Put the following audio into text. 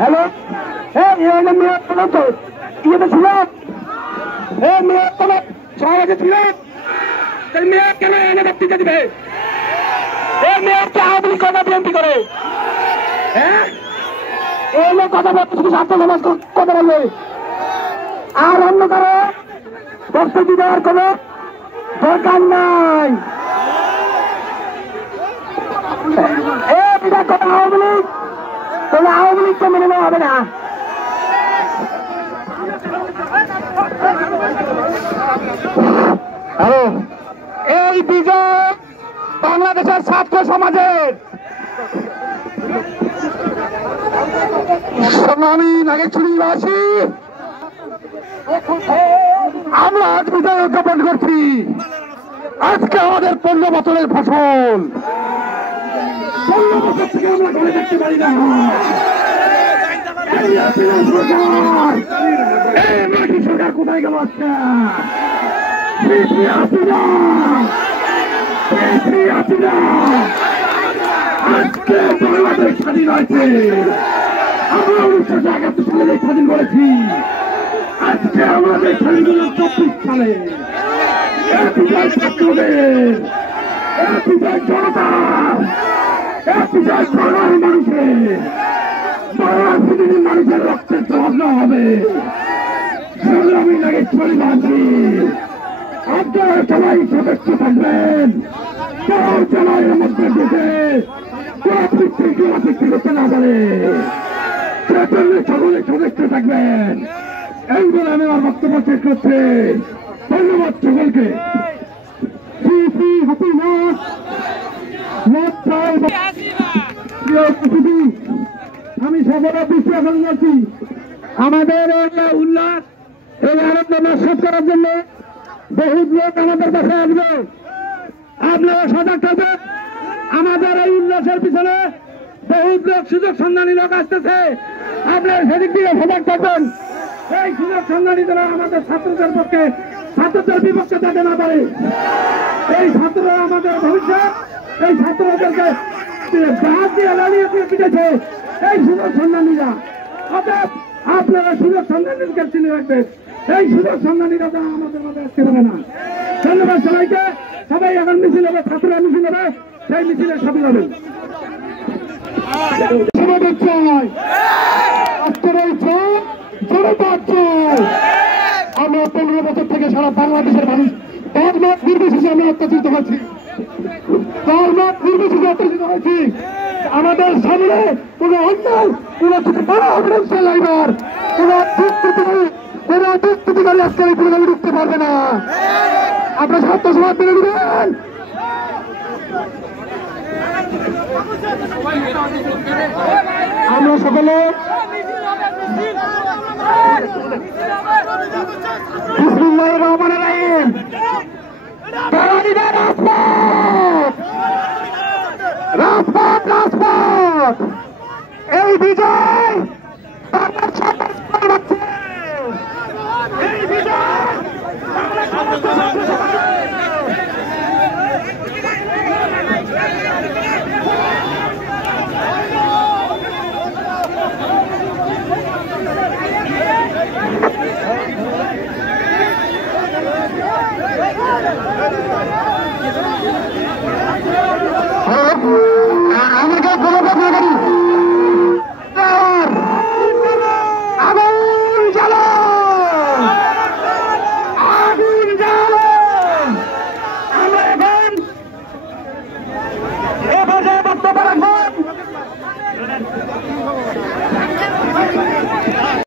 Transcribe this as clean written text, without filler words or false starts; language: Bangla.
হ্যালো, মেয়র তো ইয়েতে ছিল, মেয়র কোনো সমাজে ছিল, মেয়র কেন এনে বক্তৃতা দিবে? মেয়রকে আওয়ামী লীগ কথা বিএনপি করে, হ্যাঁ এই লোক কথা বলতে শুধু ছাত্র সমাজ কথা বলবে, আর অন্য কারো বক্তব্য দেওয়ার কোন দরকার নাই। এটা কোনো আওয়ামী লীগ, তবে আওয়ামী লীগকে মেনে নেওয়া হবে না। এই বিজয় বাংলাদেশের ছাত্র সমাজের সংগ্রামী নাগেশ্বরীবাসী, আমরা আজ বিজয় উদযাপন করছি। আজকে আমাদের 15 বছরের ফসল, 15 বছর থেকে আমরা ঘরে দেখতে পারি না। সরকার কোথায় গেল? আজকে বাংলাদেশ স্বাধীন হয়েছে, আমরা 1971 সালে স্বাধীন করেছি। আজকে আমাদের স্বাধীন 24 সালে। ছাত্রদের, জনতা, সাধারণ মানুষের, পৃথিবীর মানুষের রক্তের জবাব হবে। সংগ্রামী নাগেশ্বরীবাসী, আপনারা সবাই সদস্য থাকবেন। জেলার মধ্যে ঢুকে করতে না পারে সেজন্য সকলে সদস্য থাকবেন। এই বলে আমি আমার বক্তব্য শেষ করছি। ধন্যবাদ সকলকে। আমি সকলের দৃষ্টি এখন করছি, আমাদের উল্লাস এই আনন্দ নস্বাদ করার জন্য বহুত লোক আমাদের কাছে আসবে। আপনারা সজাগ থাকবেন। আমাদের এই উল্লাসের পিছনে বহুত লোক, সুযোগ সন্ধানী লোক আসতেছে। আপনারা সেদিক দিয়ে সজাগ থাকবেন। এই সুযোগ সন্ধানী যারা আমাদের ছাত্রদের পক্ষে, ছাত্রদের বিপক্ষে যেতে না পারে। এই ছাত্ররা আমাদের ভবিষ্যৎ। এই ছাত্রদেরকে জাহাজ দিয়ে লালিয়ে দিয়ে পিটেছে এই সুযোগ সন্ধানীরা। অতএব আপনারা সুযোগ সন্ধানীকে চিনে রাখবেন। এই সুযোগ সন্ধানীরা আমাদের মধ্যে আসতে পারে না। ধন্যবাদ সবাইকে। সবাই এখন মিছিল হবে, ছাত্ররা মিছিল হবে, সেই মিছিলের সাথে যাবেন। আমরা 15 বছর থেকে সারা বাংলাদেশের মানুষ ধর্মত নির্বিশেষে আমরা অত্যাচিত হয়েছি, ধর্মত নির্বিশেষে অত্যাচিত হয়েছি। আমাদের সামনে কোন অন্যায়, কোন বড় অভিনন্দন লাইবার, কোন দুষ্কৃতিকারী আজকে এই পরিণামে ঢুকতে পারবে না। আপনার ছাত্র সমাজ মেনে নেবেন। আমরা সকলে বিসমিল্লাহির রহমানির রহিম। রাজপথ, রাজপথ, এই বিজয় বাংলার সরকার, এই বিজয় বাংলার